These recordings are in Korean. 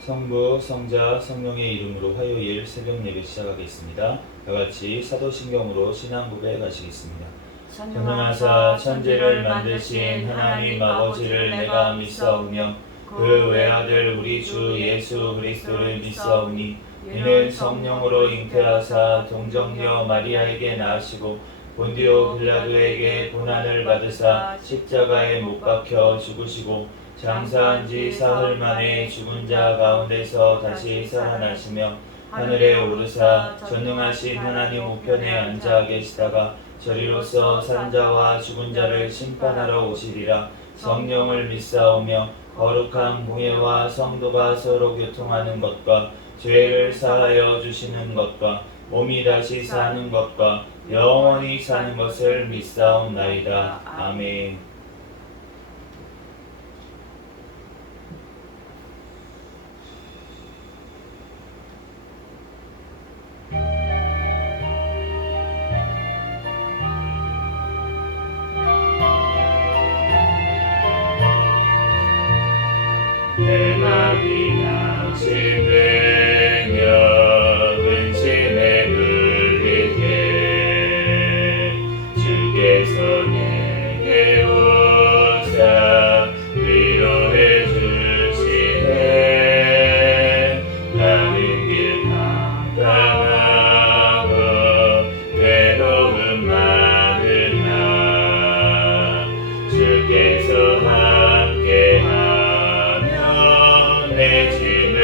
성부, 성자, 성령의 이름으로 화요일 새벽 예배 시작하겠습니다. 다같이 사도신경으로 신앙 고백하시겠습니다. 전능하사 천지를 만드신 하나님 아버지를 내가 믿사오며 그 외아들 우리 주 예수 그리스도를 믿사오니 이는 성령으로 잉태하사 동정녀 마리아에게 낳으시고 본디오 빌라도에게 고난을 받으사 십자가에 못 박혀 죽으시고 장사한 지 사흘 만에 죽은 자 가운데서 다시 살아나시며 하늘에 오르사 전능하신 하나님 우편에 앉아 계시다가 저리로서 산자와 죽은 자를 심판하러 오시리라. 성령을 믿사오며 거룩한 공예와 성도가 서로 교통하는 것과 죄를 사하여 주시는 것과 몸이 다시 사는 것과 영원히 사는 것을 믿사옵나이다. 아멘. 대낮이 양식되며 근심에 눌리게 주께서 내게 오사 위로해 주시네. 가는 길 깜깜하고 외로움 많으나 주께서 함께하며 내 짐을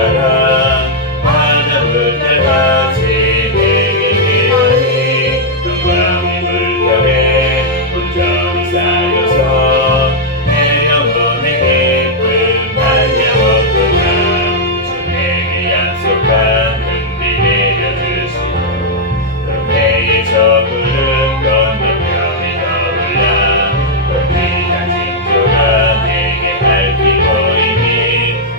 사랑 바닷물 달같이 내게 임하니 영광의 물결에 온전히 쌓여서 내 영혼의 기쁨 달려오구나. 주 내게 약속한 은비 내려주시고 은혜의 저 구름 건너 별이 떠올라 거대한 징조가 내게 밝히 보이니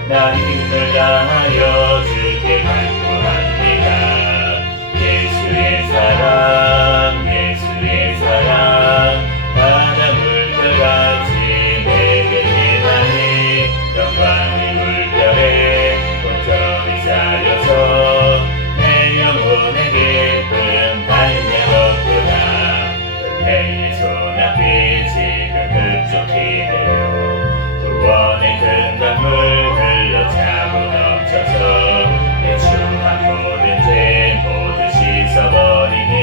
나 힘을 다하여 주께 간구합니다. 예수의 사랑 예수의 사랑 바다 물결같이 내게 임하니 영광의 물결에 온전히 쌓여서 내 영혼의 기쁨 달려오구나. 은혜의 소나기 지금 흡족히 되어 두 번의 큰 강물 흘러 차고 넘쳐서 내 추한 모든 죄 모두 씻어버리니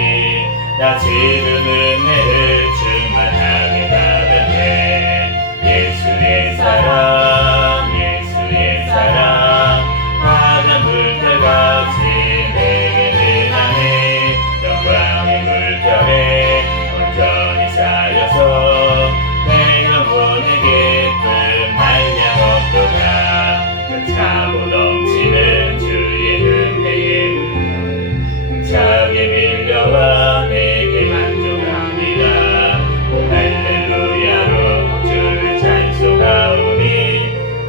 나 지금 은혜를 충만하게 받았네. 예수의 사랑 예수의 사랑 바다 물결같이 내게 임하니 영광의 물결에 온전히 쌓여서 내 영혼의 기쁨 달려오구나. 차고 넘치는 주의 은혜의 흥차게 밀려와 내게 만족합니다. 오 할렐루야로 주를 찬송하오니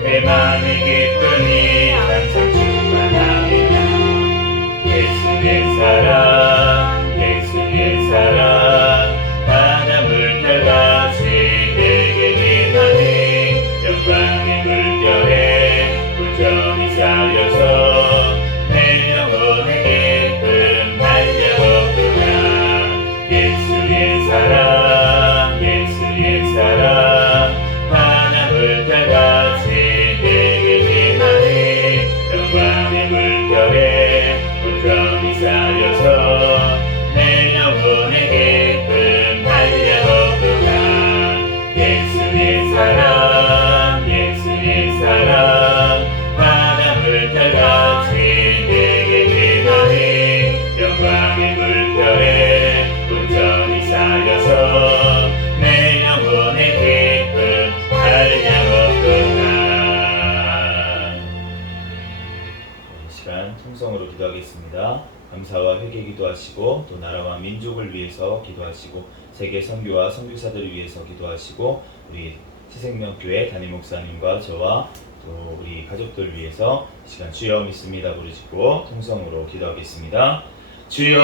내 맘의 기쁨이 항상 충만합니다. 예수의 사랑 예수의 사랑 바다 물결같이 내게 임하니 영광의 물결에 온전히 쌓여서 내 영혼의 기쁨 달려오구나. 예수의 사랑 예수의 사랑 바다 물결같이 내게 임하니 영광의 물결에 온전히 쌓여서 내 영혼의 기쁨 달려오구나. 예수의 사랑 예수의 사랑 바다 물결같이 내게 임하니 영광의 물결에 온전히 쌓여서 내 영혼의 기쁨 달려오구나. 이 시간 통성으로 기도하겠습니다. 감사와 회개 기도하시고 또 나라와 민족을 위해서 기도하시고 세계 선교와 선교사들을 위해서 기도하시고 우리 새생명교회 담임 목사님과 저와 또 우리 가족들 위해서 이 시간 주여 믿습니다 부르시고 통성으로 기도하겠습니다. 주여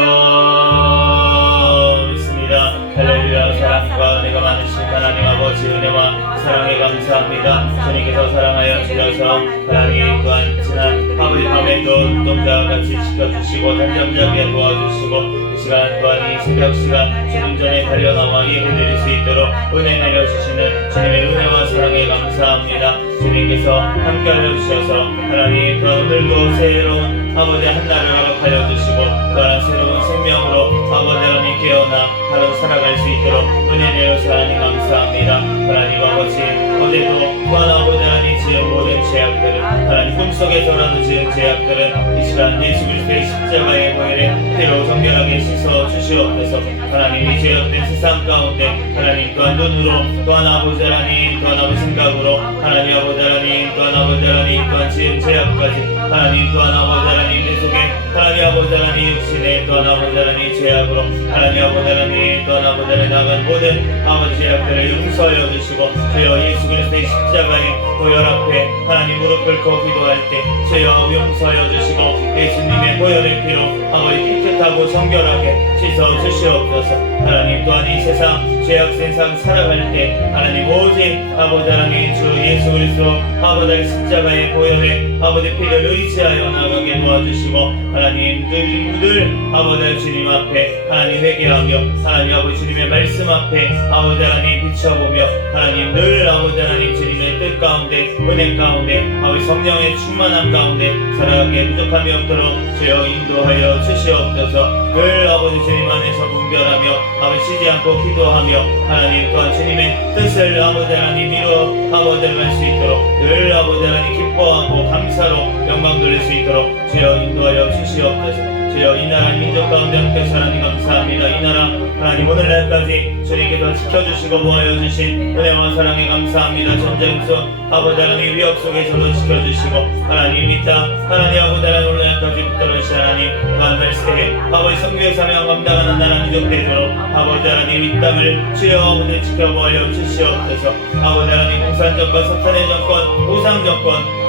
믿습니다. 할렐루야. 사랑과 은혜가 많으신 하나님 아버지 은혜와 사랑에 감사합니다. 주님께서 사랑하여 주셔서 하나님 또한 지난 아버지 밤에도 눈동자와 같이 지켜주시고 단잠자게 도와주시고 이 시간 또한 이 새벽 시간 주님 전에 달려나와 예배드릴 수 있도록 은혜 내려주시는 주님의 은혜와 사랑에 감사합니다. 주님께서 함께하여 주셔서 하나님 또 오늘도 새로운 아버지 한날을 허락하여 주시고 또한 새로운 생명으로 아버지 하나님 깨어나 하루 살아갈 수 있도록 은혜 내려주셔서 하나님 감사합니다. 하나님 아버지 어제도 또한 아버지 하나님 지은 모든 죄악들은 하나님 꿈속에서라도 지은 죄악들은 이 시간 예수 그리스도의 십자가의 보혈에 피로 정결하게 씻어 주시옵소서. 하나님 이 죄악된 세상 가운데 하나님 또한 눈으로 또한 아버지 하나님 또한 아버지 생각으로 하나님 아버지 하나님 또한 아버지 하나님 또한 지은 죄악까지 하나님 또한 아버지 하나님 내 속에 하나님 아버지 하나님 육신에 또한 아버지 하나님 죄악으로 하나님 아버지 하나님 또한 아버지 하나님 나간 모든 아버지 죄악들을 용서하여 주시고 주여 예수 그리스도의 십자가의 보혈 앞에 하나님 무릎 꿇고 기도할 때 주여 용서하여 주시고 예수님의 보혈의 피로 아버지 깨끗하고 정결하게 씻어 주시옵소서. 하나님 또한 이 세상 죄악 세상 살아갈 때 하나님 오직 아버지 하나님 주 예수 그리스도 아버지 십자가의 보혈에 아버지 피를 의지하여 나가게 도와주시고 하나님 늘 아버지 주님 앞에 하나님 회개하며 하나님 아버지 주님의 말씀 앞에 아버지 하나님 비춰보며 하나님 늘 아버지 하나님 주님의 아버지의 뜻 가운데 은혜 가운데 아버지 성령의 충만함 가운데 살아가게 부족함이 없도록 주여 인도하여 주시옵소서. 늘 아버지 주님 안에서 분별하며 아버지 쉬지 않고 기도하며 하나님 또한 주님의 뜻을 아버지 하나님 이루어 아버지 할 수 있도록 늘 아버지 하나님 기뻐하고 감사로 영광 돌릴 수 있도록 주여 인도하여 주시옵소서. 주여 이 나라 민족 가운데 함께 하나님 감사합니다. 이 나라 하나님 오늘날까지 주님께서 지켜주시고 모아여 주신 은혜와 사랑에 감사합니다. 전쟁 속 아버지 하나님 위협 속에서도 지켜주시고 하나님 이 땅 하나님 아버지 하나님 오늘날까지 붙들어주신 하나님 또한 말씀에 아버지 성교의 사명 감당하는 나라 민족 되도록 아버지 하나님 이 땅을 주여 아버지 지켜보아여 주시옵소서. 아버지 하나님 공산 정권 사탄의 정권 우상 정권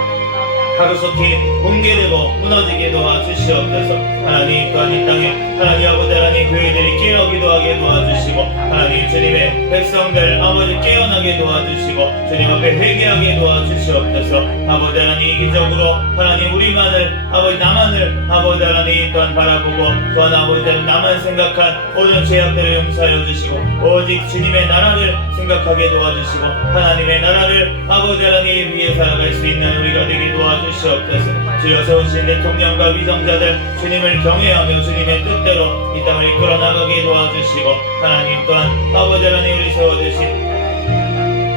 하루속히 붕괴되고 무너지게 도와주시옵소서. 하나님 또한 이 땅에 하나님 아버지 하나님 교회들이 깨어 기도하게 도와주시고 하나님 주님의 백성들 아버지 깨어나게 도와주시고 주님 앞에 회개하게 도와주시옵소서. 아버지 하나님 이기적으로 하나님 우리만을 아버지 나만을 아버지 하나님 또한 바라보고 또한 아버지 하나님 나만 생각한 모든 죄악들을 용서하여 주시고 오직 주님의 나라를 생각하게 도와주시고 하나님의 나라를 아버지 하나님 위해 살아갈 수 있는 우리가 되게 도와주시옵소서. 주여 세우신 대통령과 위정자들 주님을 경외하며 주님의 뜻대로 이 땅을 이끌어 나가게 도와주시고 하나님 또한 아버지 하나님 우리 세워주신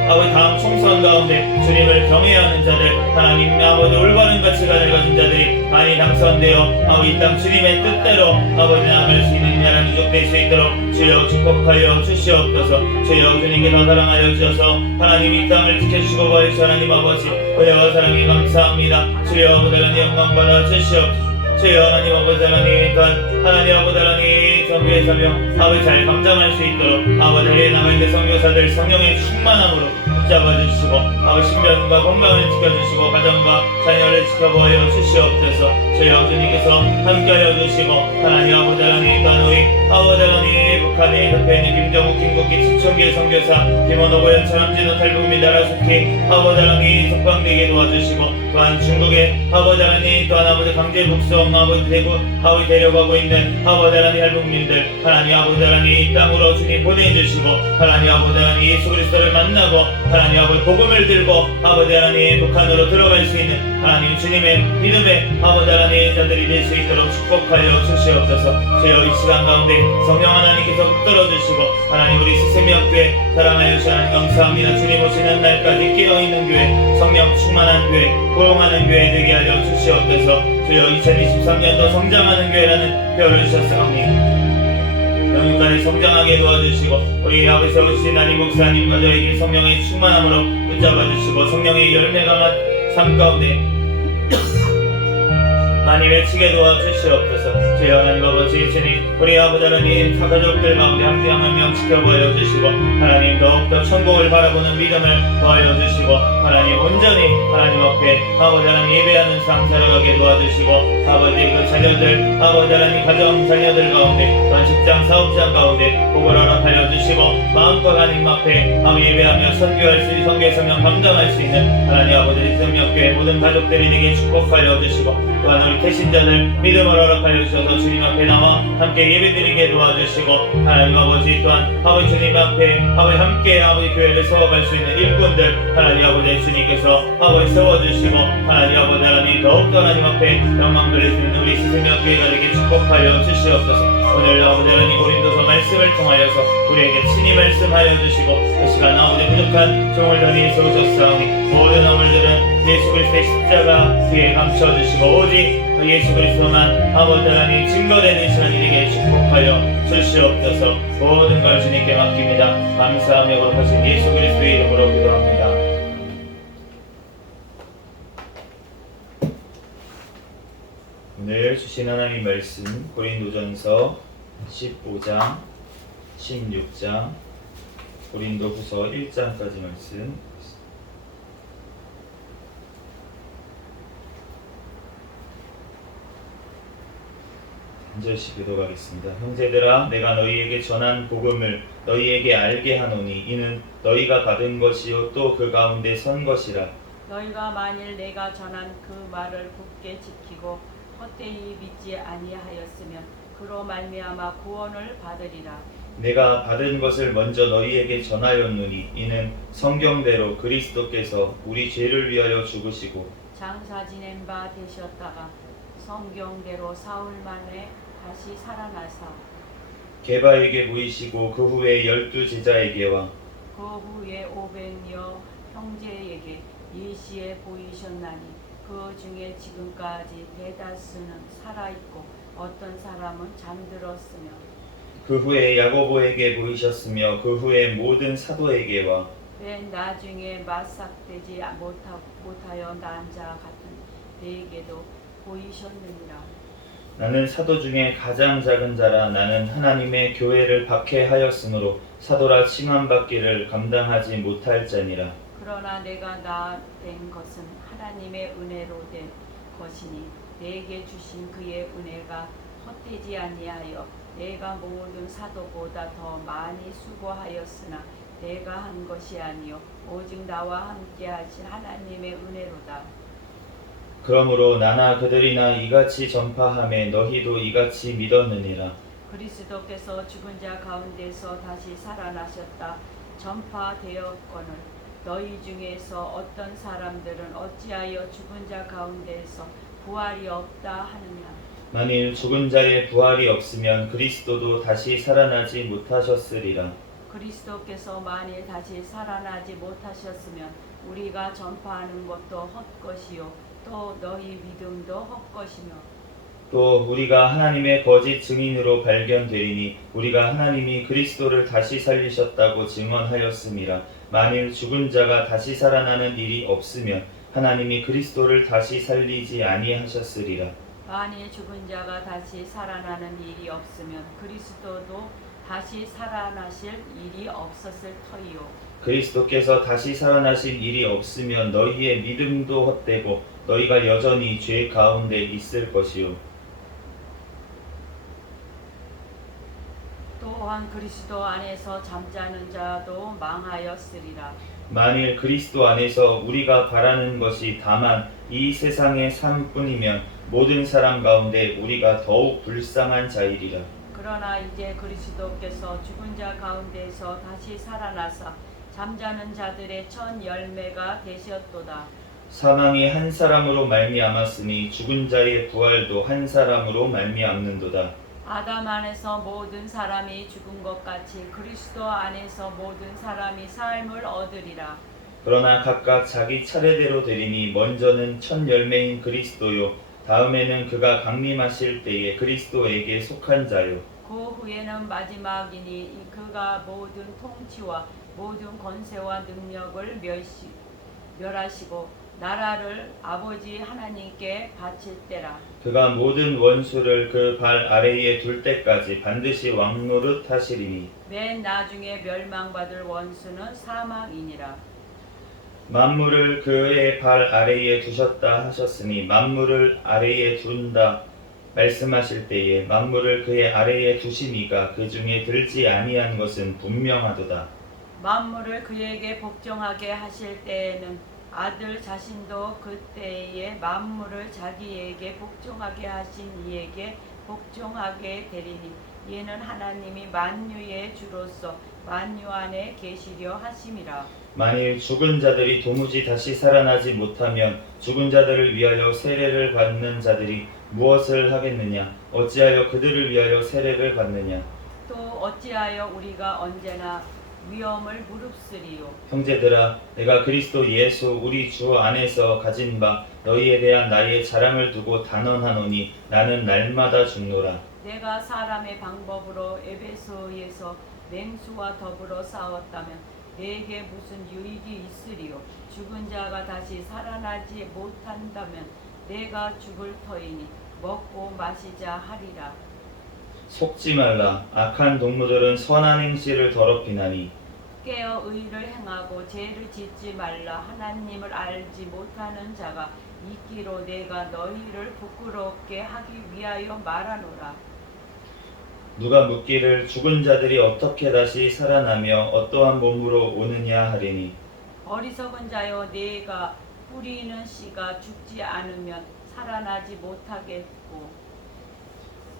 아버지 다음 총선 가운데 주님을 경외하는 자들 하나님 아버지 올바른 가치관을 가진 자들이 많이 당선되어 아버지 이 땅 주님의 뜻대로 아버지 나아갈 수 있는 나라 민족 될 수 있도록 주여 축복하여 주시옵소서. 주여 주님께서 사랑하여 주셔서 하나님 이 땅을 지켜주시고 보여주신 하나님 아버지 은혜와 사랑에 감사합니다. 주여 아버지 하나님 영광 받아 주시옵소서. 주여 하나님 아버지 하나님 또한 하나님 아버지 하나님 성교의 사명 아버지 잘 감당할 수 있도록 아버지 해외에 나가 있는 선교사들 성령의 충만함으로 붙잡아주시고 아버지 신변과 건강을 지켜주시고 가정과 자녀를 지켜보여 주시옵소서. 주여 주님께서 함께하여 주시고 하나님 아버지 하나님 또한 우리 아버지 하나님 북한에 옆에 있는 김정욱 김국기 지청계 선교사 김원호 고현 차남진호 탈북민 나라속히 아버지 하나님 석방되게 도와주시고 또한 중국의 아버지 하나님 또한 아버지 강제 북송 아버지 대구 아버지 데려가고 있는 아버지 하나님 탈북민들 하나님 아버지 하나님 이 땅으로 주님 보내주시고 하나님 아버지 하나님 예수 그리스도를 만나고 하나님 아버지 복음을 들고 아버지 하나님 북한으로 들어갈 수 있는 하나님 주님의 믿음의 아버지 하나님 자들이 될 수 있도록 축복하여 주시옵소서. 주여 이 시간 가운데 성령 하나님께서 붙들어주시고 하나님 우리 스승명교회 사랑하여 주시 하나님 감사합니다. 주님 오시는 날까지 깨어있는 교회 성령 충만한 교회 고용하는 교회 되게 하여 주시옵소서. 주여 2023년도 성장하는 교회라는 표현을 주셨사옵니다. 영육간에 성장하게 도와주시고 우리 아버지 세우신 하나님 목사님과 저에게 성령의 충만함으로 붙잡아주시고 성령의 열매가 만 삶 가운데 많이 외치게 도와주시옵소서. 주여 하나님 아버지 주님 우리 아버지 하나님 가족들 가운데 함께하며 지켜보여 주시고 하나님 더욱더 천국을 바라보는 믿음을 더하여 주시고 하나님 온전히 하나님 앞에 아버지 하나님 예배하는 삶 살아가게 도와주시고 아버지 그 자녀들 아버지 하나님 가정 자녀들 가운데 또한 직장 사업장 가운데 복을 허락하여 주시고 마음껏 하나님 앞에 예배하며 선교할 수 있는 선교의 성령 감당할 수 있는 하나님 아버지 생명교회 모든 가족들이 되게 축복하여 주시고 또한 우리 태신자들 믿음을 허락하여 주셔서 주님 앞에 나와 함께 예배드리게 도와주시고 하나님 아버지 또한 아버지 주님 앞에 아버지 함께 아버지 교회를 세워갈 수 있는 일꾼들 하나님 아버지 주님께서 아버지 세워주시고 하나님 아버지 하나님 더욱더 하나님 앞에 영광 돌릴 수 있는 우리 스승명교회가 되게 축복하여 주시옵소서. 오늘 아버지 하나님 고린도서 말씀을 통하여서 우리에게 친히 말씀하여 주시고 이 시간 아버지 부족한 종을 더니 세우셨사오니 모든 허물들은 예수 그리스도의 십자가 뒤에 감춰주시고 오직 예수 그리스도만 아버지 하나님 증거되는 시간이 되게 축복하여 주시옵소서. 모든 걸 주님께 맡깁니다. 감사하며 거룩하신 예수 그리스도의 이름으로 기도합니다. 오늘 주신 하나님 말씀 고린도전서 15장 16장 고린도후서 1장까지 말씀 한절씩 기도하겠습니다. 형제들아 내가 너희에게 전한 복음을 너희에게 알게 하노니 이는 너희가 받은 것이요 또 그 가운데 선 것이라. 너희가 만일 내가 전한 그 말을 굳게 지키고 헛되이 믿지 아니하였으면 그로 말미암아 구원을 받으리라. 내가 받은 것을 먼저 너희에게 전하였노니 이는 성경대로 그리스도께서 우리 죄를 위하여 죽으시고 장사 지낸 바 되셨다가 성경대로 사흘 만에 다시 살아나사 게바에게 보이시고 그 후에 12제자에게와 그 후에 500여 형제에게 일시에 보이셨나니 그 중에 지금까지 대다수는 살아있고 어떤 사람은 잠들었으며 그 후에 야고보에게 보이셨으며 그 후에 모든 사도에게와 맨 나중에 마삭되지 못하여 난 자 같은 내게도 보이셨느니라. 나는 사도 중에 가장 작은 자라. 나는 하나님의 교회를 박해하였으므로 사도라 칭함받기를 감당하지 못할 자니라. 그러나 내가 나 된 것은 하나님의 은혜로 된 것이니 내게 주신 그의 은혜가 헛되지 아니하여 내가 모든 사도보다 더 많이 수고하였으나 내가 한 것이 아니요 오직 나와 함께 하신 하나님의 은혜로다. 그러므로 나나 그들이나 이같이 전파하매 너희도 이같이 믿었느니라. 그리스도께서 죽은 자 가운데서 다시 살아나셨다 전파되었거늘 너희 중에서 어떤 사람들은 어찌하여 죽은 자 가운데서 부활이 없다 하느냐. 만일 죽은 자의 부활이 없으면 그리스도도 다시 살아나지 못하셨으리라. 그리스도께서 만일 다시 살아나지 못하셨으면 우리가 전파하는 것도 헛것이요 또 너희 믿음도 헛것이며 또 우리가 하나님의 거짓 증인으로 발견되리니 우리가 하나님이 그리스도를 다시 살리셨다고 증언하였음이라. 만일 죽은 자가 다시 살아나는 일이 없으면 하나님이 그리스도를 다시 살리지 아니하셨으리라. 만일 죽은 자가 다시 살아나는 일이 없으면 그리스도도 다시 살아나실 일이 없었을 터이요. 그리스도께서 다시 살아나신 일이 없으면 너희의 믿음도 헛되고 너희가 여전히 죄 가운데 있을 것이요. 또한 그리스도 안에서 잠자는 자도 망하였으리라. 만일 그리스도 안에서 우리가 바라는 것이 다만 이 세상의 삶뿐이면 모든 사람 가운데 우리가 더욱 불쌍한 자이리라. 그러나 이제 그리스도께서 죽은 자 가운데서 다시 살아나사 잠자는 자들의 첫 열매가 되셨도다. 사망이 한 사람으로 말미암았으니 죽은 자의 부활도 한 사람으로 말미암는도다. 아담 안에서 모든 사람이 죽은 것 같이 그리스도 안에서 모든 사람이 삶을 얻으리라. 그러나 각각 자기 차례대로 되리니 먼저는 첫 열매인 그리스도요 다음에는 그가 강림하실 때에 그리스도에게 속한 자요 그 후에는 마지막이니 그가 모든 통치와 모든 권세와 능력을 멸하시고 나라를 아버지 하나님께 바칠 때라. 그가 모든 원수를 그 발 아래에 둘 때까지 반드시 왕노릇 하시리니 맨 나중에 멸망받을 원수는 사망이니라. 만물을 그의 발 아래에 두셨다 하셨으니 만물을 아래에 둔다 말씀하실 때에 만물을 그의 아래에 두시니가 그 중에 들지 아니한 것은 분명하도다. 만물을 그에게 복종하게 하실 때에는 아들 자신도 그때에 만물을 자기에게 복종하게 하신 이에게 복종하게 되리니 이는 하나님이 만유의 주로서 만유 안에 계시려 하심이라. 만일 죽은 자들이 도무지 다시 살아나지 못하면 죽은 자들을 위하여 세례를 받는 자들이 무엇을 하겠느냐? 어찌하여 그들을 위하여 세례를 받느냐? 또 어찌하여 우리가 언제나 위험을 무릅쓰리요. 형제들아, 내가 그리스도 예수 우리 주 안에서 가진 바 너희에 대한 나의 자랑을 두고 단언하노니 나는 날마다 죽노라. 내가 사람의 방법으로 에베소에서 맹수와 더불어 싸웠다면 내게 무슨 유익이 있으리요. 죽은 자가 다시 살아나지 못한다면 내가 죽을 터이니 먹고 마시자 하리라. 속지 말라. 악한 동무들은 선한 행실을 더럽히나니 깨어 의를 행하고 죄를 짓지 말라. 하나님을 알지 못하는 자가 있기로 내가 너희를 부끄럽게 하기 위하여 말하노라. 누가 묻기를 죽은 자들이 어떻게 다시 살아나며 어떠한 몸으로 오느냐 하리니 어리석은 자여 내가 뿌리는 씨가 죽지 않으면 살아나지 못하겠고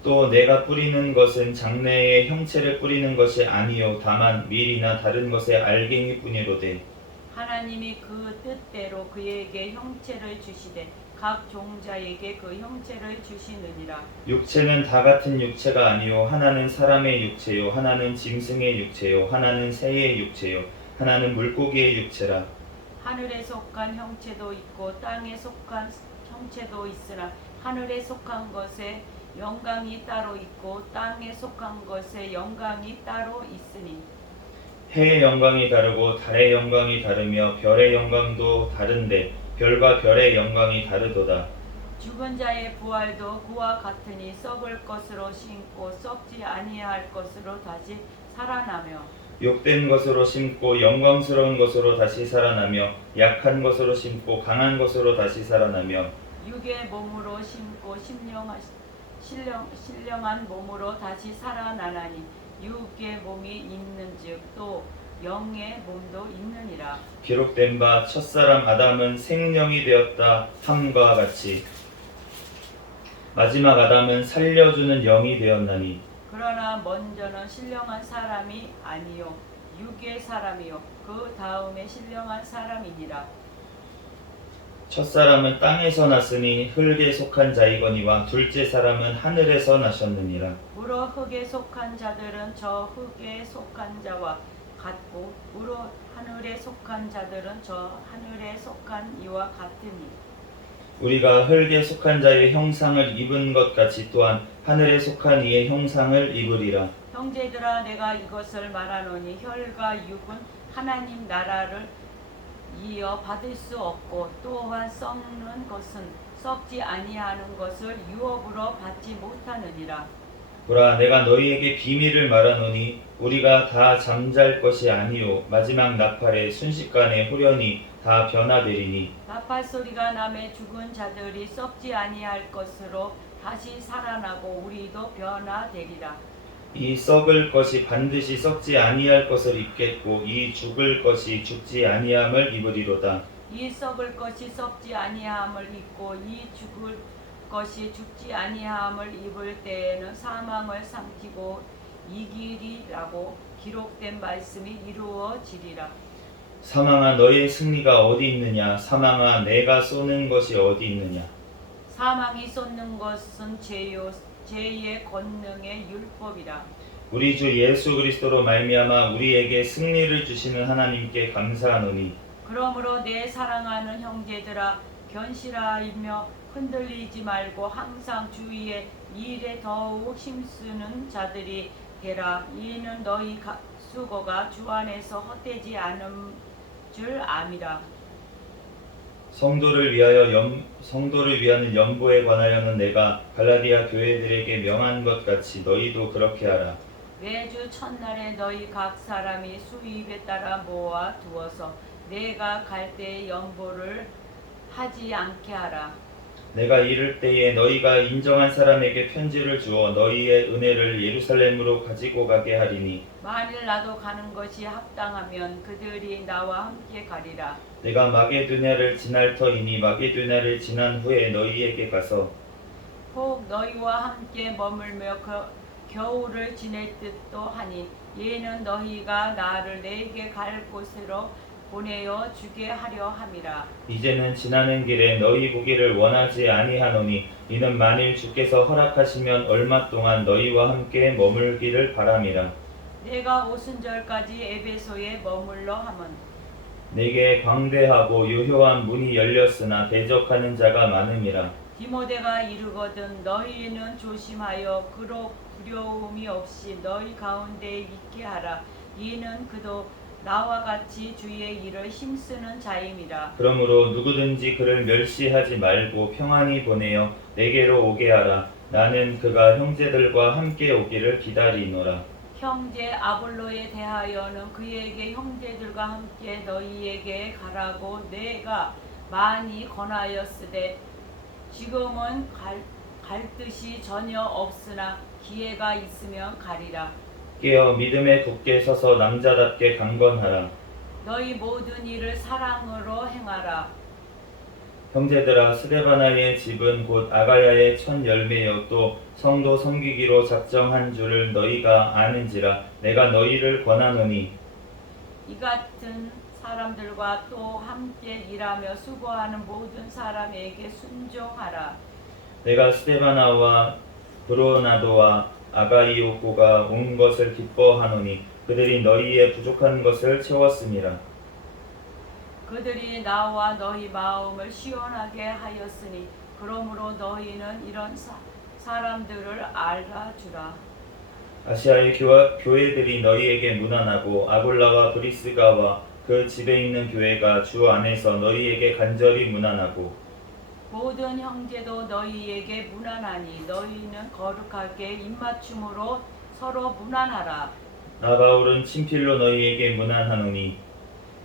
또 내가 뿌리는 것은 장래에 형체를 뿌리는 것이 아니요 다만 밀이나 다른 것의 알갱이뿐이로되 하나님이 그 뜻대로 그에게 형체를 주시되 각 종자에게 그 형체를 주시느니라. 육체는 다 같은 육체가 아니요 하나는 사람의 육체요 하나는 짐승의 육체요 하나는 새의 육체요 하나는 물고기의 육체라. 하늘에 속한 형체도 있고 땅에 속한 형체도 있으나 하늘에 속한 것에 영광이 따로 있고 땅에 속한 것에 영광이 따로 있으니 해의 영광이 다르고 달의 영광이 다르며 별의 영광도 다른데 별과 별의 영광이 다르도다. 죽은 자의 부활도 그와 같으니 썩을 것으로 심고 썩지 아니할 것으로 다시 살아나며 욕된 것으로 심고 영광스러운 것으로 다시 살아나며 약한 것으로 심고 강한 것으로 다시 살아나며 육의 몸으로 심고 신령한 몸으로 다시 살아나나니 육의 몸이 있는즉 또 영의 몸도 있느니라. 기록된 바 첫사람 아담은 생명이 되었다 함과 같이 마지막 아담은 살려주는 영이 되었나니 그러나 먼저는 신령한 사람이 아니요 육의 사람이요 그 다음에 신령한 사람이니라. 첫사람은 땅에서 났으니 흙에 속한 자이거니와 둘째 사람은 하늘에서 나셨느니라. 물어 흙에 속한 자들은 저 흙에 속한 자와 같고 물어 하늘에 속한 자들은 저 하늘에 속한 이와 같으니 우리가 흙에 속한 자의 형상을 입은 것 같이 또한 하늘에 속한 이의 형상을 입으리라. 형제들아 내가 이것을 말하노니 혈과 육은 하나님 나라를 이어 받을 수 없고 또한 썩는 것은 썩지 아니하는 것을 유업으로 받지 못하느니라. 보라 내가 너희에게 비밀을 말하노니 우리가 다 잠잘 것이 아니요 마지막 나팔에 순식간에 후련히 다 변화되리니 나팔 소리가 나매 죽은 자들이 썩지 아니할 것으로 다시 살아나고 우리도 변화되리라. 이 썩을 것이 반드시 썩지 아니할 것을 입겠고 이 죽을 것이 죽지 아니함을 입으리로다. 이 썩을 것이 썩지 아니함을 입고 이 죽을 것이 죽지 아니함을 입을 때에는 사망을 삼키고 이기리라고 기록된 말씀이 이루어지리라. 사망아 너의 승리가 어디 있느냐 사망아 내가 쏘는 것이 어디 있느냐. 사망이 쏟는 것은 죄요 죄의 권능의 율법이라. 우리 주 예수 그리스도로 말미암아 우리에게 승리를 주시는 하나님께 감사하노니 그러므로 내 사랑하는 형제들아 견실하이며 흔들리지 말고 항상 주위에 일에 더욱 힘쓰는 자들이 되라. 이는 너희 수고가 주 안에서 헛되지 않은 줄 암이라. 성도를 위하는 연보에 관하여는 내가 갈라디아 교회들에게 명한 것 같이 너희도 그렇게 하라. 매주 첫날에 너희 각 사람이 수입에 따라 모아 두어서 내가 갈 때 연보를 하지 않게 하라. 내가 이를 때에 너희가 인정한 사람에게 편지를 주어 너희의 은혜를 예루살렘으로 가지고 가게 하리니 만일 나도 가는 것이 합당하면 그들이 나와 함께 가리라. 내가 마게도냐를 지날 터이니 마게도냐를 지난 후에 너희에게 가서 혹 너희와 함께 머물며 겨울을 지낼 듯도 하니 이는 너희가 나를 내게 갈 곳으로 보내어 주게 하려 함이라. 이제는 지나는 길에 너희 보기를 원하지 아니하노니 이는 만일 주께서 허락하시면 얼마 동안 너희와 함께 머물기를 바람이라. 내가 오순절까지 에베소에 머물러 함은 내게 광대하고 유효한 문이 열렸으나 대적하는 자가 많음이라. 디모데가 이르거든 너희는 조심하여 그로 두려움이 없이 너희 가운데 있게 하라. 이는 그도 나와 같이 주의 일을 힘쓰는 자임이라. 그러므로 누구든지 그를 멸시하지 말고 평안히 보내어 내게로 오게 하라. 나는 그가 형제들과 함께 오기를 기다리노라. 형제 아볼로에 대하여는 그에게 형제들과 함께 너희에게 가라고 내가 많이 권하였으되 지금은 갈 뜻이 전혀 없으나 기회가 있으면 가리라. 깨어 믿음에 굳게 서서 남자답게 강건하라. 너희 모든 일을 사랑으로 행하라. 형제들아 스데바나의 집은 곧 아가야의 첫 열매여 또 성도 섬기기로 작정한 줄을 너희가 아는지라. 내가 너희를 권하노니 이 같은 사람들과 또 함께 일하며 수고하는 모든 사람에게 순종하라. 내가 스데바나와 브로나도와 아가이오고가 온 것을 기뻐하노니 그들이 너희의 부족한 것을 채웠음이라. 그들이 나와 너희 마음을 시원하게 하였으니 그러므로 너희는 이런 사람들을 알아주라. 아시아의 교회들이 너희에게 무난하고 아볼라와 브리스가와 그 집에 있는 교회가 주 안에서 너희에게 간절히 무난하고 모든 형제도 너희에게 무난하니 너희는 거룩하게 입맞춤으로 서로 무난하라. 나 바울은 친필로 너희에게 무난하노니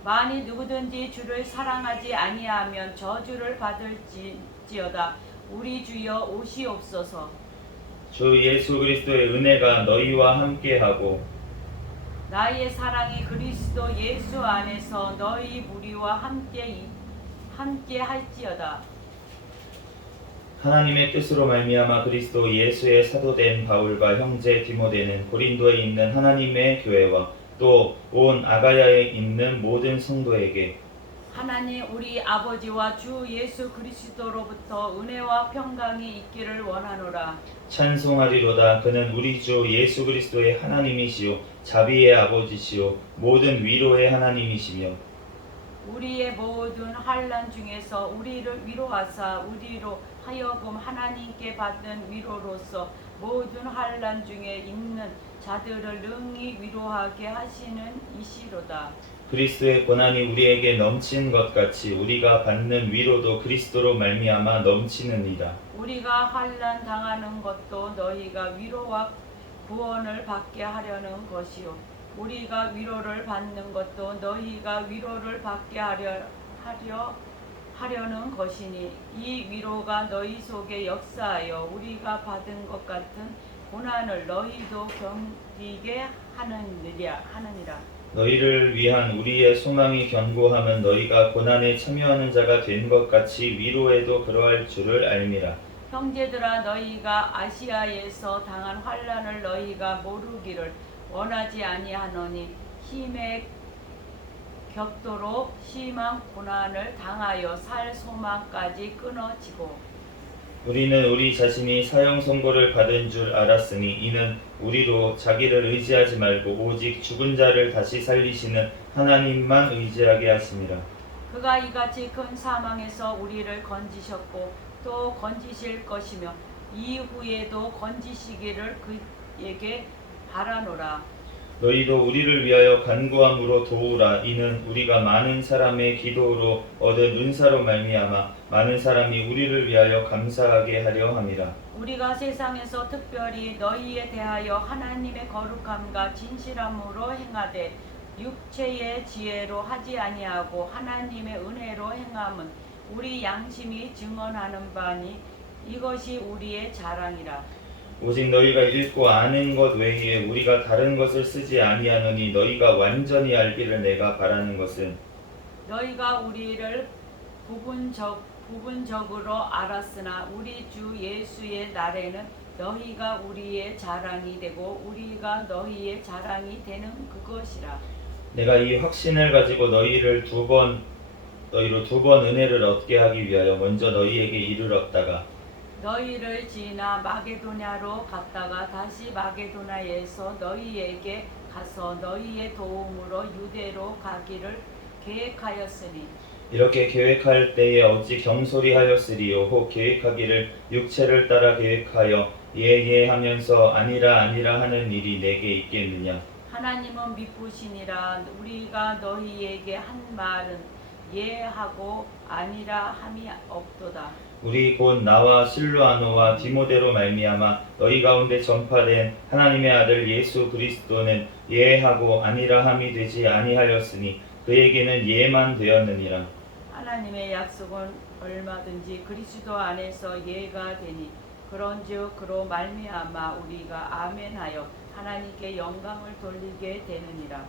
만일 누구든지 주를 사랑하지 아니하면 저주를 받을지어다. 우리 주여 오시옵소서. 주 예수 그리스도의 은혜가 너희와 함께하고 나의 사랑이 그리스도 예수 안에서 너희 무리와 함께 할지어다. 하나님의 뜻으로 말미암아 그리스도 예수의 사도된 바울과 형제 디모데는 고린도에 있는 하나님의 교회와 또 온 아가야에 있는 모든 성도에게 하나님 우리 아버지와 주 예수 그리스도로부터 은혜와 평강이 있기를 원하노라. 찬송하리로다. 그는 우리 주 예수 그리스도의 하나님이시요 자비의 아버지시요 모든 위로의 하나님이시며 우리의 모든 환난 중에서 우리를 위로하사 우리로 하여금 하나님께 받은 위로로서 모든 환난 중에 있는 자들을 능히 위로하게 하시는 이시로다. 그리스도의 고난이 우리에게 넘친 것 같이 우리가 받는 위로도 그리스도로 말미암아 넘치느니라. 우리가 환난 당하는 것도 너희가 위로와 구원을 받게 하려는 것이요 우리가 위로를 받는 것도 너희가 위로를 받게 하려는 것이니 이 위로가 너희 속에 역사하여 우리가 받은 것 같은 고난을 너희도 견디게 하느니라. 너희를 위한 우리의 소망이 견고하면 너희가 고난에 참여하는 자가 된 것 같이 위로에도 그러할 줄을 알미라. 형제들아 너희가 아시아에서 당한 환난을 너희가 모르기를 원하지 아니하노니 힘에 격도로 심한 고난을 당하여 살 소망까지 끊어지고 우리는 우리 자신이 사형 선고를 받은 줄 알았으니 이는 우리로 자기를 의지하지 말고 오직 죽은 자를 다시 살리시는 하나님만 의지하게 하심이라. 그가 이같이 큰 사망에서 우리를 건지셨고 또 건지실 것이며 이후에도 건지시기를 그에게 바라노라. 너희도 우리를 위하여 간구함으로 도우라. 이는 우리가 많은 사람의 기도로 얻은 은사로 말미암아 많은 사람이 우리를 위하여 감사하게 하려 함이라. 우리가 세상에서 특별히 너희에 대하여 하나님의 거룩함과 진실함으로 행하되 육체의 지혜로 하지 아니하고 하나님의 은혜로 행함은 우리 양심이 증언하는 바니 이것이 우리의 자랑이라. 오직 너희가 읽고 아는 것 외에 우리가 다른 것을 쓰지 아니하노니 너희가 완전히 알기를 내가 바라는 것은 너희가 우리를 부분적으로 알았으나 우리 주 예수의 날에는 너희가 우리의 자랑이 되고 우리가 너희의 자랑이 되는 그것이라. 내가 이 확신을 가지고 너희로 두 번 은혜를 얻게 하기 위하여 먼저 너희에게 이르렀다가 너희를 지나 마게도냐로 갔다가 다시 마게도냐에서 너희에게 가서 너희의 도움으로 유대로 가기를 계획하였으니 이렇게 계획할 때에 어찌 경솔히 하였으리요. 혹 계획하기를 육체를 따라 계획하여 예예 하면서 아니라 아니라 하는 일이 내게 있겠느냐. 하나님은 미쁘시니라. 우리가 너희에게 한 말은 예하고 아니라 함이 없도다. 우리 곧 나와 실로아노와 디모데로 말미암아 너희 가운데 전파된 하나님의 아들 예수 그리스도는 예하고 아니라 함이 되지 아니하였으니 그에게는 예만 되었느니라. 하나님의 약속은 얼마든지 그리스도 안에서 예가 되니 그런즉 그로 말미암아 우리가 아멘하여 하나님께 영광을 돌리게 되느니라.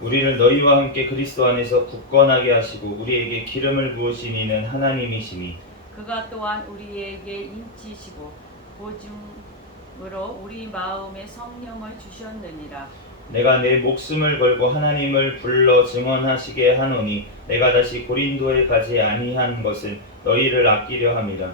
우리를 너희와 함께 그리스도 안에서 굳건하게 하시고 우리에게 기름을 부으신 이는 하나님이시니 그가 또한 우리에게 인치시고 보증으로 우리 마음에 성령을 주셨느니라. 내가 내 목숨을 걸고 하나님을 불러 증언하시게 하노니 내가 다시 고린도에 가지 아니한 것은 너희를 아끼려 함이라.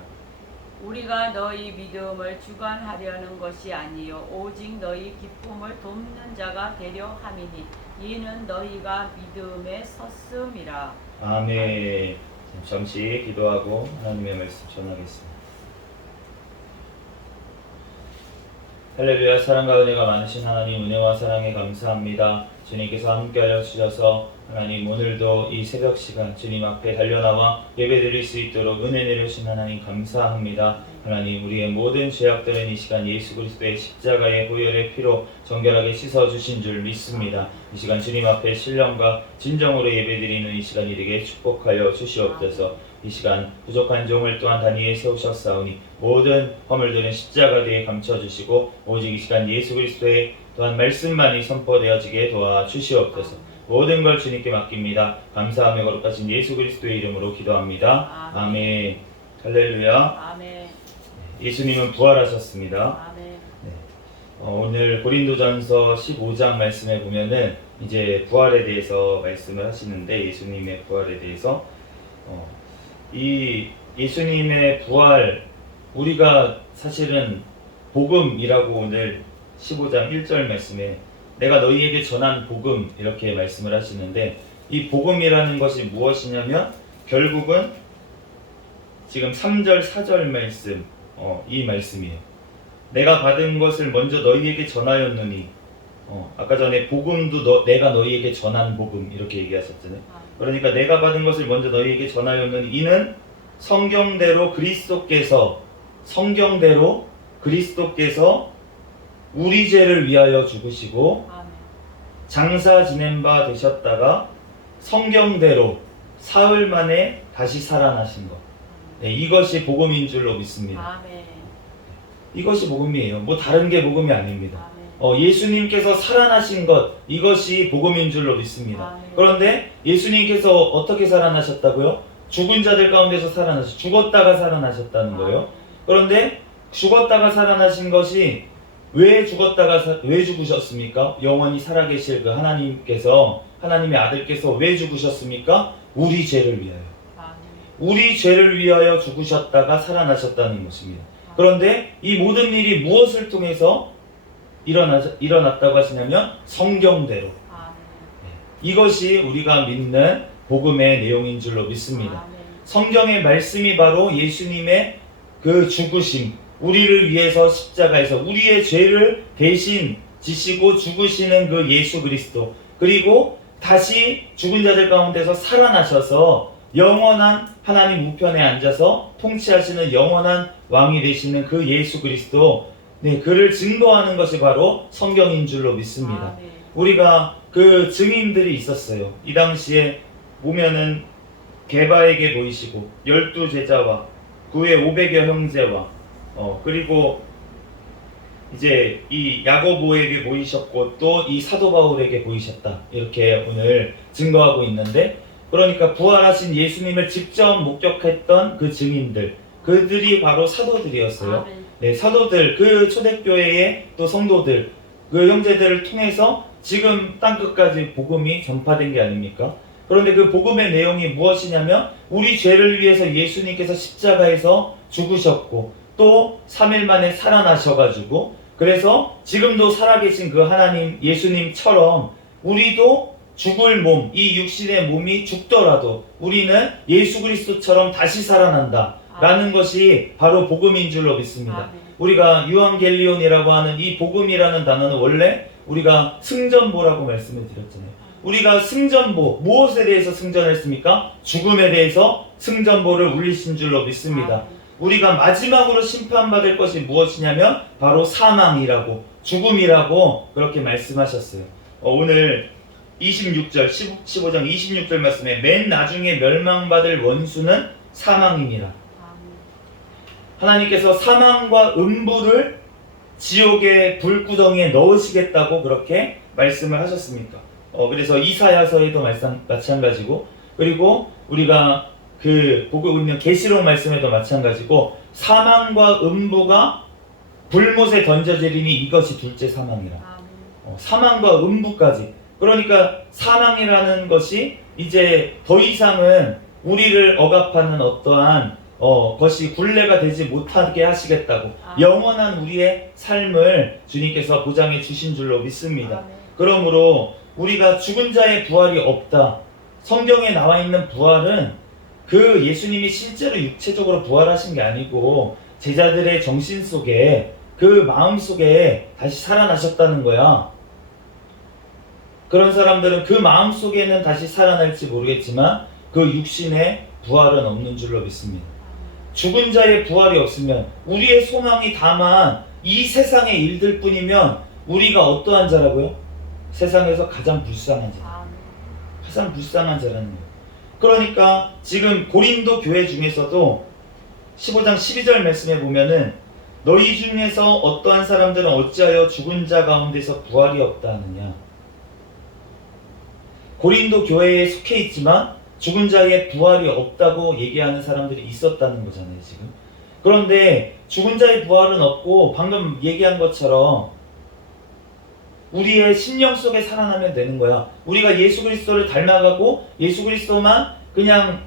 우리가 너희 믿음을 주관하려는 것이 아니요 오직 너희 기쁨을 돕는 자가 되려 함이니 이는 너희가 믿음에 섰음이라. 아멘. 잠시 기도하고 하나님의 말씀 전하겠습니다. 할렐루야. 사랑과 은혜가 많으신 하나님, 은혜와 사랑에 감사합니다. 주님께서 함께하여 주셔서 하나님, 오늘도 이 새벽 시간 주님 앞에 달려나와 예배드릴 수 있도록 은혜 내려주신 하나님 감사합니다. 하나님, 우리의 모든 죄악들은 이 시간 예수 그리스도의 십자가의 보혈의 피로 정결하게 씻어주신 줄 믿습니다. 이 시간 주님 앞에 신령과 진정으로 예배드리는 이 시간이 되게 축복하여 주시옵소서. 이 시간 부족한 종을 또한 단위에 세우셨사오니 모든 허물들은 십자가 뒤에 감춰주시고 오직 이 시간 예수 그리스도의 또한 말씀만이 선포되어지게 도와주시옵소서. 모든 걸 주님께 맡깁니다. 감사하며 거룩하신 예수 그리스도의 이름으로 기도합니다. 아멘. 할렐루야. 아멘. 예수님은 부활하셨습니다. 아멘. 오늘 고린도전서 15장 말씀에 보면은 이제 부활에 대해서 말씀을 하시는데, 예수님의 부활에 대해서 이 예수님의 부활, 우리가 사실은 복음이라고 오늘 15장 1절 말씀에 내가 너희에게 전한 복음 이렇게 말씀을 하시는데, 이 복음이라는 것이 무엇이냐면 결국은 지금 3절 4절 말씀, 이 말씀이에요. 내가 받은 것을 먼저 너희에게 전하였느니, 아까 전에 복음도 내가 너희에게 전한 복음 이렇게 얘기하셨잖아요. 그러니까 내가 받은 것을 먼저 너희에게 전하였느니 이는 성경대로 그리스도께서 우리 죄를 위하여 죽으시고 장사 지낸 바 되셨다가 성경대로 사흘 만에 다시 살아나신 것. 네, 이것이 복음인 줄로 믿습니다. 아멘. 이것이 복음이에요. 뭐 다른 게 복음이 아닙니다. 아멘. 예수님께서 살아나신 것, 이것이 복음인 줄로 믿습니다. 아멘. 그런데 예수님께서 어떻게 살아나셨다고요? 죽은 자들 가운데서 죽었다가 살아나셨다는 거예요. 그런데 죽었다가 살아나신 것이 왜 죽으셨습니까? 영원히 살아계실 그 하나님께서, 하나님의 아들께서 왜 죽으셨습니까? 우리 죄를 위하여. 우리 죄를 위하여 죽으셨다가 살아나셨다는 것입니다. 그런데 이 모든 일이 무엇을 통해서 일어났다고 하시냐면 성경대로. 이것이 우리가 믿는 복음의 내용인 줄로 믿습니다. 성경의 말씀이 바로 예수님의 그 죽으심, 우리를 위해서 십자가에서 우리의 죄를 대신 지시고 죽으시는 그 예수 그리스도, 그리고 다시 죽은 자들 가운데서 살아나셔서 영원한 하나님 우편에 앉아서 통치하시는 영원한 왕이 되시는 그 예수 그리스도, 네, 그를 증거하는 것이 바로 성경인 줄로 믿습니다. 우리가 그 증인들이 있었어요. 이 당시에 보면은 게바에게 보이시고 12제자와 그의 500여 형제와 그리고 이제 이 야고보에게 보이셨고 또 이 사도 바울에게 보이셨다, 이렇게 오늘 증거하고 있는데, 그러니까 부활하신 예수님을 직접 목격했던 그 증인들, 그들이 바로 사도들이었어요. 네, 사도들, 그 초대교회의 또 성도들, 그 형제들을 통해서 지금 땅끝까지 복음이 전파된 게 아닙니까? 그런데 그 복음의 내용이 무엇이냐면 우리 죄를 위해서 예수님께서 십자가에서 죽으셨고 또 3일 만에 살아나셔가지고, 그래서 지금도 살아계신 그 하나님 예수님처럼 우리도 죽을 몸, 이 육신의 몸이 죽더라도 우리는 예수 그리스도처럼 다시 살아난다 라는 것이 바로 복음인 줄로 믿습니다. 우리가 유앙겔리온이라고 하는 이 복음이라는 단어는 원래 우리가 승전보라고 말씀을 드렸잖아요. 우리가 승전보, 무엇에 대해서 승전했습니까? 죽음에 대해서 승전보를 울리신 줄로 믿습니다. 우리가 마지막으로 심판받을 것이 무엇이냐면 바로 사망이라고, 죽음이라고 그렇게 말씀하셨어요. 오늘 26절, 15장 26절 말씀에 맨 나중에 멸망받을 원수는 사망이니라. 하나님께서 사망과 음부를 지옥의 불구덩이에 넣으시겠다고 그렇게 말씀을 하셨습니까? 그래서 이사야서에도 마찬가지고, 그리고 우리가 그 보고 있는 계시록 말씀에도 마찬가지고, 사망과 음부가 불못에 던져지리니 이것이 둘째 사망이라. 사망과 음부까지. 그러니까 사망이라는 것이 이제 더 이상은 우리를 억압하는 어떠한 것이 굴레가 되지 못하게 하시겠다고, 영원한 우리의 삶을 주님께서 보장해 주신 줄로 믿습니다. 그러므로 우리가 죽은 자의 부활이 없다. 성경에 나와 있는 부활은 그 예수님이 실제로 육체적으로 부활하신 게 아니고 제자들의 정신 속에, 그 마음 속에 다시 살아나셨다는 거야. 그런 사람들은 그 마음 속에는 다시 살아날지 모르겠지만 그 육신의 부활은 없는 줄로 믿습니다. 죽은 자의 부활이 없으면, 우리의 소망이 다만 이 세상의 일들 뿐이면 우리가 어떠한 자라고요? 세상에서 가장 불쌍한 자, 가장 불쌍한 자라는 거예요. 그러니까 지금 고린도 교회 중에서도 15장 12절 말씀에 보면은, 너희 중에서 어떠한 사람들은 어찌하여 죽은 자 가운데서 부활이 없다 하느냐. 고린도 교회에 속해 있지만 죽은 자의 부활이 없다고 얘기하는 사람들이 있었다는 거잖아요, 지금. 그런데 죽은 자의 부활은 없고, 방금 얘기한 것처럼 우리의 심령 속에 살아나면 되는 거야. 우리가 예수 그리스도를 닮아가고 예수 그리스도만 그냥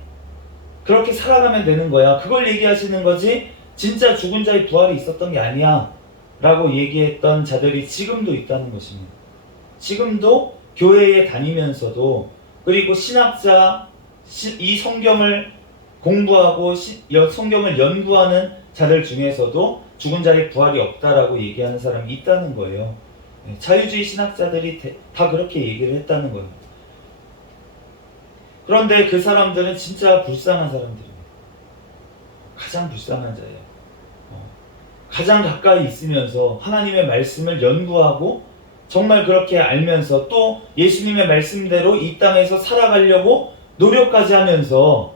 그렇게 살아가면 되는 거야. 그걸 얘기하시는 거지, 진짜 죽은 자의 부활이 있었던 게 아니야 라고 얘기했던 자들이 지금도 있다는 것입니다. 지금도 교회에 다니면서도, 그리고 신학자, 이 성경을 공부하고 성경을 연구하는 자들 중에서도 죽은 자의 부활이 없다라고 얘기하는 사람이 있다는 거예요. 자유주의 신학자들이 다 그렇게 얘기를 했다는 거예요. 그런데 그 사람들은 진짜 불쌍한 사람들이에요. 가장 불쌍한 자예요. 가장 가까이 있으면서 하나님의 말씀을 연구하고 정말 그렇게 알면서 또 예수님의 말씀대로 이 땅에서 살아가려고 노력까지 하면서,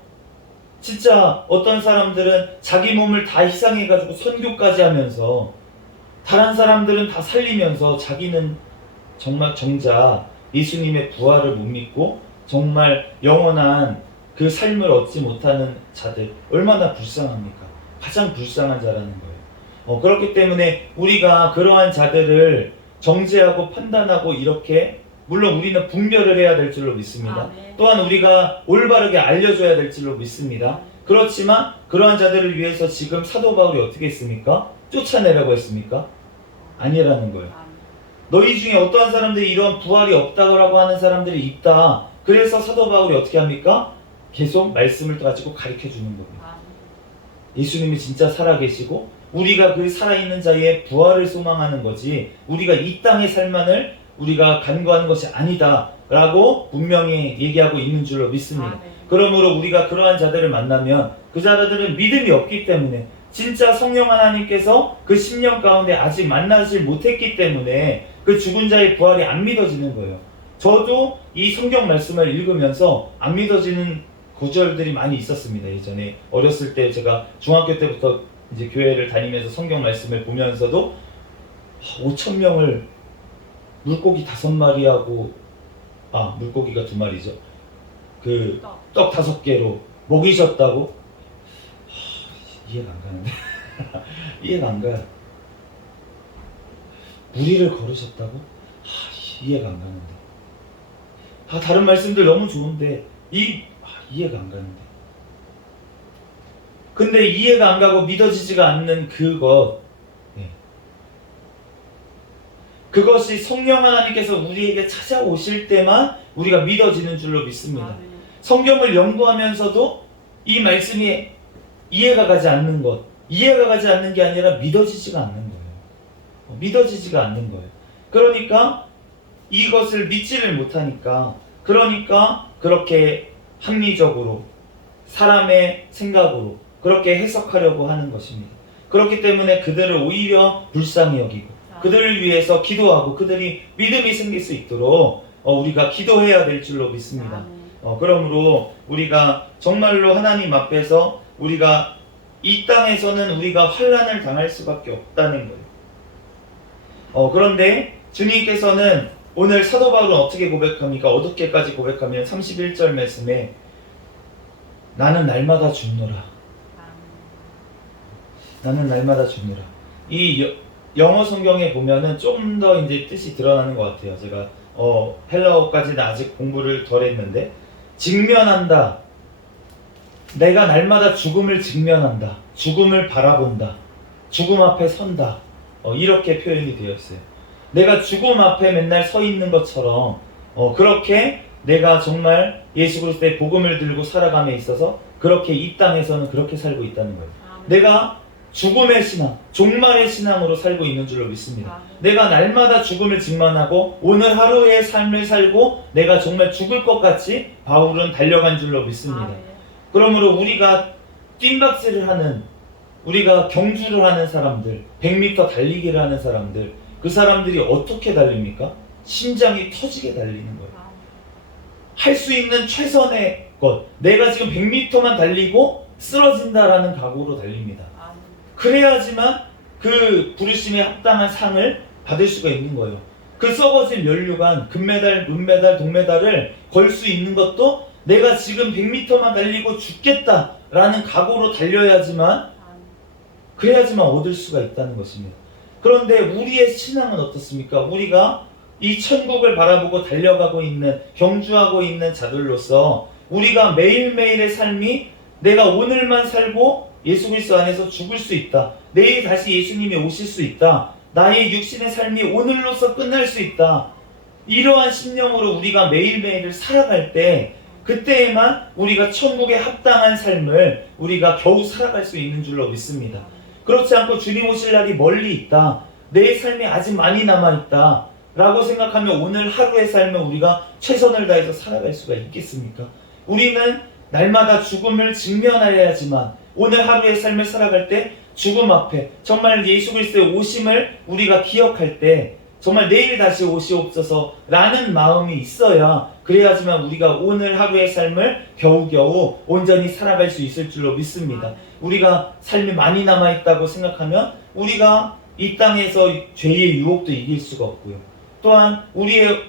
진짜 어떤 사람들은 자기 몸을 다 희생해가지고 선교까지 하면서, 다른 사람들은 다 살리면서 자기는 정말 정작 예수님의 부활을 못 믿고 정말 영원한 그 삶을 얻지 못하는 자들, 얼마나 불쌍합니까? 가장 불쌍한 자라는 거예요. 그렇기 때문에 우리가 그러한 자들을 정죄하고 판단하고 이렇게, 물론 우리는 분별을 해야 될 줄로 믿습니다. 또한 우리가 올바르게 알려줘야 될 줄로 믿습니다. 그렇지만 그러한 자들을 위해서 지금 사도 바울이 어떻게 했습니까? 쫓아내라고 했습니까? 아니라는 거예요. 너희 중에 어떠한 사람들이 이런 부활이 없다고 하는 사람들이 있다. 그래서 사도 바울이 어떻게 합니까? 계속 말씀을 가지고 가르쳐 주는 겁니다. 예수님이 진짜 살아계시고 우리가 그 살아있는 자의 부활을 소망하는 거지, 우리가 이 땅의 삶만을 우리가 간구하는 것이 아니다 라고 분명히 얘기하고 있는 줄로 믿습니다. 그러므로 우리가 그러한 자들을 만나면 그 자들은 믿음이 없기 때문에, 진짜 성령 하나님께서 그 심령 가운데 아직 만나질 못했기 때문에 그 죽은 자의 부활이 안 믿어지는 거예요. 저도 이 성경 말씀을 읽으면서 안 믿어지는 구절들이 많이 있었습니다. 예전에 어렸을 때, 제가 중학교 때부터 이제 교회를 다니면서 성경 말씀을 보면서도 5,000명을 물고기 5마리하고, 물고기가 2마리죠. 그 떡 5개로 먹이셨다고? 이해가 안 가는데. 이해가 안 가요. 무리를 걸으셨다고? 이해가 안 가는데. 다른 말씀들 너무 좋은데 이해가 안 가는데. 근데 이해가 안 가고 믿어지지가 않는 그것, 그것이 성령 하나님께서 우리에게 찾아오실 때만 우리가 믿어지는 줄로 믿습니다. 성경을 연구하면서도 이 말씀이 이해가 가지 않는 것, 이해가 가지 않는 게 아니라 믿어지지가 않는 거예요. 믿어지지가 않는 거예요. 그러니까 이것을 믿지를 못하니까, 그러니까 그렇게 합리적으로 사람의 생각으로 그렇게 해석하려고 하는 것입니다. 그렇기 때문에 그들을 오히려 불쌍히 여기고 그들을 위해서 기도하고 그들이 믿음이 생길 수 있도록 우리가 기도해야 될 줄로 믿습니다. 그러므로 우리가 정말로 하나님 앞에서 우리가 이 땅에서는 우리가 환난을 당할 수밖에 없다는 거예요. 그런데 주님께서는 오늘 사도 바울은 어떻게 고백합니까? 어떻게까지 고백하면 31절 말씀에 나는 날마다 죽노라. 나는 날마다 죽노라. 이 영어 성경에 보면은 좀 더 이제 뜻이 드러나는 것 같아요. 제가 헬라어까지는 아직 공부를 덜 했는데, 직면한다. 내가 날마다 죽음을 직면한다. 죽음을 바라본다. 죽음 앞에 선다. 이렇게 표현이 되어 있어요. 내가 죽음 앞에 맨날 서 있는 것처럼 그렇게 내가 정말 예수 그리스도의 복음을 들고 살아감에 있어서 그렇게 이 땅에서는 그렇게 살고 있다는 거예요. 내가 죽음의 신앙, 종말의 신앙으로 살고 있는 줄로 믿습니다. 내가 날마다 죽음을 직면하고 오늘 하루의 삶을 살고 내가 정말 죽을 것 같이 바울은 달려간 줄로 믿습니다. 그러므로 우리가 뜀박질을 하는, 우리가 경주를 하는 사람들, 100m 달리기를 하는 사람들, 그 사람들이 어떻게 달립니까? 심장이 터지게 달리는 거예요. 할 수 있는 최선의 것, 내가 지금 100m만 달리고 쓰러진다라는 각오로 달립니다. 그래야지만 그 부르심에 합당한 상을 받을 수가 있는 거예요. 그 썩어진 면류관, 금메달, 은메달, 동메달을 걸 수 있는 것도 내가 지금 100m만 달리고 죽겠다라는 각오로 달려야지만, 그래야지만 얻을 수가 있다는 것입니다. 그런데 우리의 신앙은 어떻습니까? 우리가 이 천국을 바라보고 달려가고 있는, 경주하고 있는 자들로서 우리가 매일매일의 삶이 내가 오늘만 살고 예수 그리스도 안에서 죽을 수 있다. 내일 다시 예수님이 오실 수 있다. 나의 육신의 삶이 오늘로서 끝날 수 있다. 이러한 신념으로 우리가 매일매일을 살아갈 때, 그때에만 우리가 천국에 합당한 삶을 우리가 겨우 살아갈 수 있는 줄로 믿습니다. 그렇지 않고 주님 오실 날이 멀리 있다, 내 삶이 아직 많이 남아있다 라고 생각하면 오늘 하루의 삶을 우리가 최선을 다해서 살아갈 수가 있겠습니까? 우리는 날마다 죽음을 직면하여야지만 오늘 하루의 삶을 살아갈 때 죽음 앞에 정말 예수 그리스도의 오심을 우리가 기억할 때 정말 내일 다시 오시옵소서 라는 마음이 있어야, 그래야지만 우리가 오늘 하루의 삶을 겨우겨우 온전히 살아갈 수 있을 줄로 믿습니다. 우리가 삶이 많이 남아있다고 생각하면 우리가 이 땅에서 죄의 유혹도 이길 수가 없고요. 또한 우리의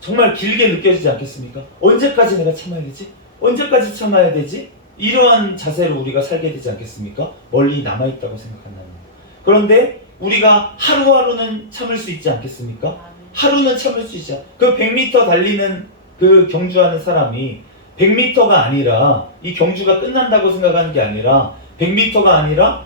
정말 길게 느껴지지 않겠습니까? 언제까지 내가 참아야 되지? 언제까지 참아야 되지? 이러한 자세로 우리가 살게 되지 않겠습니까? 멀리 남아있다고 생각한다는 거예요. 그런데 우리가 하루하루는 참을 수 있지 않겠습니까? 하루는 참을 수 있죠. 그 100m 달리는 그 경주하는 사람이 100m가 아니라, 이 경주가 끝난다고 생각하는 게 아니라 100m가 아니라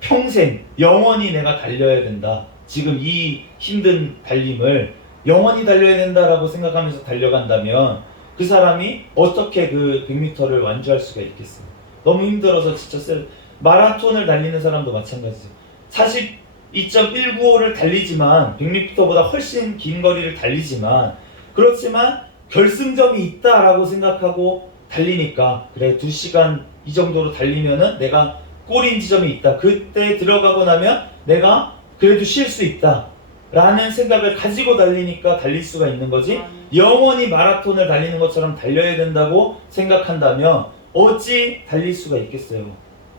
평생 영원히 내가 달려야 된다. 지금 이 힘든 달림을 영원히 달려야 된다라고 생각하면서 달려간다면 그 사람이 어떻게 그 100m를 완주할 수가 있겠어요? 너무 힘들어서 지쳤어요. 마라톤을 달리는 사람도 마찬가지죠. 42.195를 달리지만 100m보다 훨씬 긴 거리를 달리지만, 그렇지만 결승점이 있다라고 생각하고 달리니까, 그래 2시간 이 정도로 달리면은 내가 골인 지점이 있다, 그때 들어가고 나면 내가 그래도 쉴 수 있다 라는 생각을 가지고 달리니까 달릴 수가 있는 거지, 영원히 마라톤을 달리는 것처럼 달려야 된다고 생각한다면 어찌 달릴 수가 있겠어요?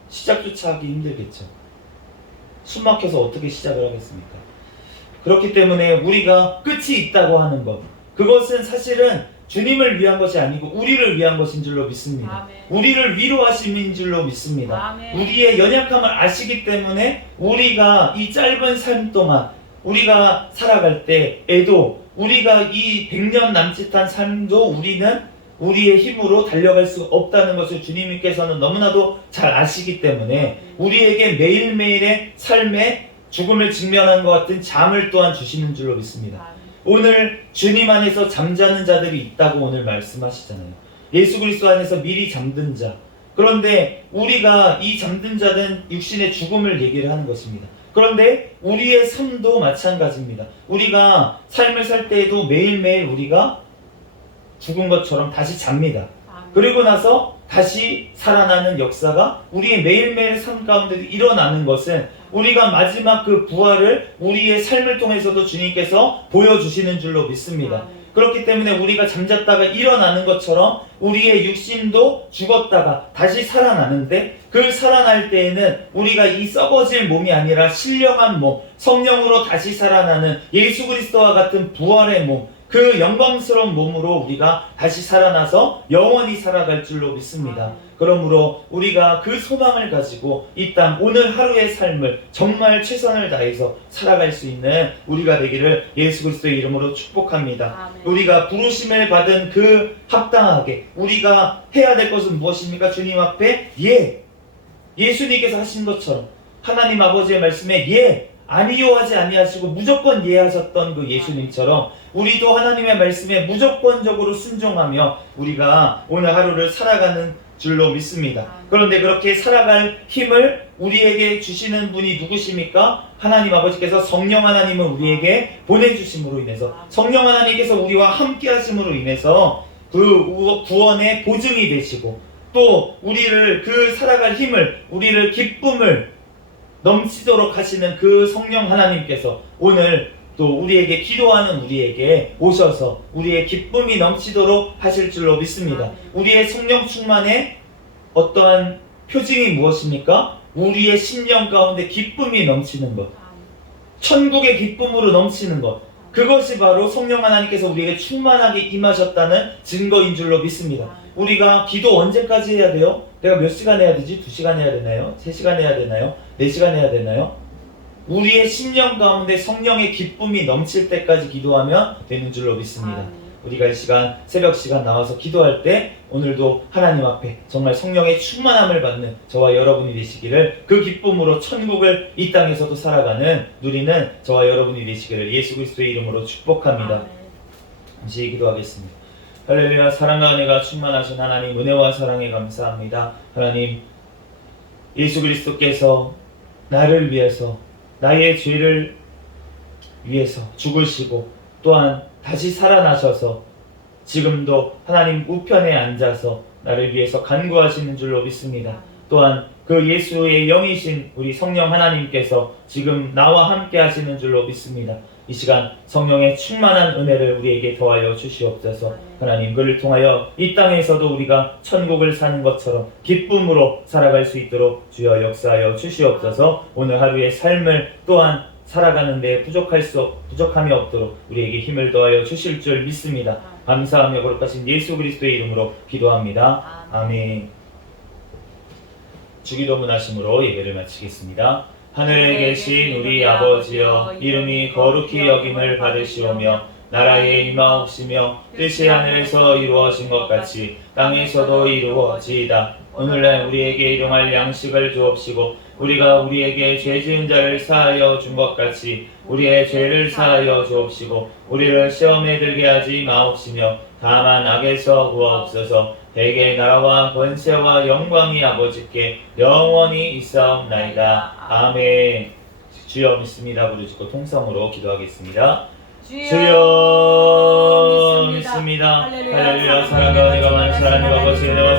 시작조차 하기 힘들겠죠. 숨 막혀서 어떻게 시작을 하겠습니까? 그렇기 때문에 우리가 끝이 있다고 하는 것, 그것은 사실은 주님을 위한 것이 아니고 우리를 위한 것인 줄로 믿습니다. 아멘. 우리를 위로하심인 줄로 믿습니다. 아멘. 우리의 연약함을 아시기 때문에 우리가 이 짧은 삶 동안 우리가 살아갈 때에도, 우리가 이 100년 남짓한 삶도 우리는 우리의 힘으로 달려갈 수 없다는 것을 주님께서는 너무나도 잘 아시기 때문에 우리에게 매일매일의 삶에 죽음을 직면한 것 같은 잠을 또한 주시는 줄로 믿습니다. 오늘 주님 안에서 잠자는 자들이 있다고 오늘 말씀하시잖아요. 예수 그리스도 안에서 미리 잠든 자. 그런데 우리가 이 잠든 자는 육신의 죽음을 얘기를 하는 것입니다. 그런데 우리의 삶도 마찬가지입니다. 우리가 삶을 살 때에도 매일매일 우리가 죽은 것처럼 다시 잡니다. 그리고 나서 다시 살아나는 역사가 우리의 매일매일 삶 가운데 일어나는 것은 우리가 마지막 그 부활을 우리의 삶을 통해서도 주님께서 보여주시는 줄로 믿습니다. 그렇기 때문에 우리가 잠잤다가 일어나는 것처럼 우리의 육신도 죽었다가 다시 살아나는데, 그 살아날 때에는 우리가 이 썩어질 몸이 아니라 신령한 몸, 성령으로 다시 살아나는 예수 그리스도와 같은 부활의 몸, 그 영광스러운 몸으로 우리가 다시 살아나서 영원히 살아갈 줄로 믿습니다. 그러므로 우리가 그 소망을 가지고 이 땅 오늘 하루의 삶을 정말 최선을 다해서 살아갈 수 있는 우리가 되기를 예수 그리스도의 이름으로 축복합니다. 아멘. 우리가 부르심을 받은 그 합당하게 우리가 해야 될 것은 무엇입니까? 주님 앞에 예수님께서 하신 것처럼 하나님 아버지의 말씀에 아니요 하지 아니하시고 무조건 하셨던 그 예수님처럼 우리도 하나님의 말씀에 무조건적으로 순종하며 우리가 오늘 하루를 살아가는 줄로 믿습니다. 그런데 그렇게 살아갈 힘을 우리에게 주시는 분이 누구십니까? 하나님 아버지께서 성령 하나님을 우리에게 보내주심으로 인해서, 성령 하나님께서 우리와 함께 하심으로 인해서 그 구원의 보증이 되시고, 또 우리를 그 살아갈 힘을, 우리를 기쁨을 넘치도록 하시는 그 성령 하나님께서 오늘 또 우리에게 기도하는 우리에게 오셔서 우리의 기쁨이 넘치도록 하실 줄로 믿습니다. 우리의 성령 충만의 어떠한 표징이 무엇입니까? 우리의 심령 가운데 기쁨이 넘치는 것, 천국의 기쁨으로 넘치는 것, 그것이 바로 성령 하나님께서 우리에게 충만하게 임하셨다는 증거인 줄로 믿습니다. 우리가 기도 언제까지 해야 돼요? 내가 몇 시간 해야 되지? 2시간 해야 되나요? 3시간 해야 되나요? 4시간 해야 되나요? 우리의 심령 가운데 성령의 기쁨이 넘칠 때까지 기도하면 되는 줄로 믿습니다. 우리가 이 시간, 새벽 시간 나와서 기도할 때 오늘도 하나님 앞에 정말 성령의 충만함을 받는 저와 여러분이 되시기를, 그 기쁨으로 천국을 이 땅에서도 살아가는 누리는 저와 여러분이 되시기를 예수 그리스도의 이름으로 축복합니다. 잠시 기도하겠습니다. 할렐루야. 사랑과 은혜가 충만하신 하나님, 은혜와 사랑에 감사합니다. 하나님, 예수 그리스도께서 나를 위해서, 나의 죄를 위해서 죽으시고 또한 다시 살아나셔서 지금도 하나님 우편에 앉아서 나를 위해서 간구하시는 줄로 믿습니다. 또한 그 예수의 영이신 우리 성령 하나님께서 지금 나와 함께 하시는 줄로 믿습니다. 이 시간 성령의 충만한 은혜를 우리에게 더하여 주시옵소서. 하나님, 그를 통하여 이 땅에서도 우리가 천국을 사는 것처럼 기쁨으로 살아갈 수 있도록 주여 역사하여 주시옵소서. 오늘 하루의 삶을 또한 살아가는 데 부족함이 없도록 우리에게 힘을 더하여 주실 줄 믿습니다. 감사하며 거룩하신 예수 그리스도의 이름으로 기도합니다. 아멘. 주기도문 하심으로 예배를 마치겠습니다. 하늘에 계신 우리 아버지여, 이름이 거룩히 여김을 받으시오며 나라에 임하옵시며 뜻이 하늘에서 이루어진 것 같이 땅에서도 이루어지이다. 오늘날 우리에게 일용할 양식을 주옵시고 우리가 우리에게 죄 지은 자를 사하여 준 것 같이 우리의 죄를 사하여 주옵시고 우리를 시험에 들게 하지 마옵시며 다만 악에서 구하옵소서. 대개 나라와 권세와 영광이 아버지께 영원히 있사옵나이다. 아멘. 주여 믿습니다. 부르짖고 통성으로 기도하겠습니다. 주여 믿습니다. 할렐루야. 사랑과 은혜가 많은 하나님 아버지, 은혜와